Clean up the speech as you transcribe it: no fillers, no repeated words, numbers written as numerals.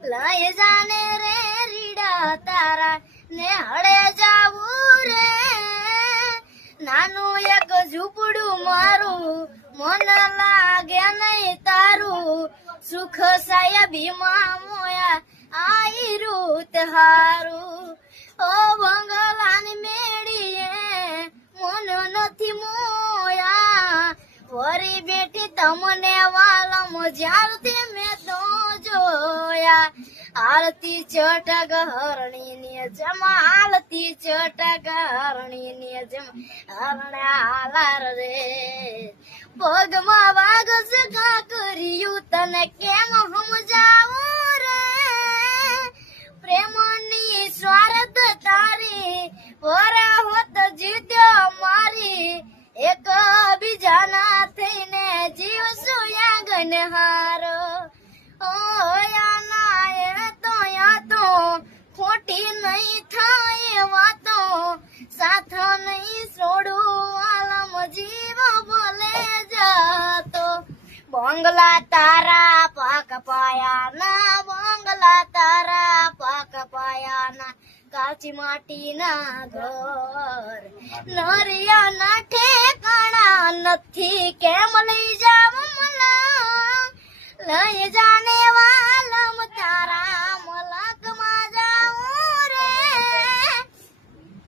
લઈ જાને રે રીડા તારા ને હળે જાવું રે નાનું એક ઝૂંપડું મારું મન લાગે નહીં તારું સુખ સાહેબીમાં મોયા આઈ રૂત હારું ઓ બંગલાની મેળીએ મન નથી મોયા વરી બેઠી તમને વાલમ જ્યારથી મેં તો જોયા આરતી ચટક હરણી ને જમા આરતી ચટક હરણી ને જમા હરણા હાલાર રે પગમાં વાગ સગા કર્યું તને કેમ સમજાવું રે પ્રેમની સ્વાર્થ તારી વરા હોત જીત્યો મારી એક બીજાના થઈને જીવશું યાગન હારો તો ખોટી નહીં થાય વાતો સાથ નહીં છોડું આલમ જીવ બોલે જાતો બંગલા તારા પાક પાયાના બંગલા તારા પાક પાયાના કાચી માટીના ઘર નરિયાના ઠેકાણા નથી કેમ લઈ જાવ મને લઈ જાને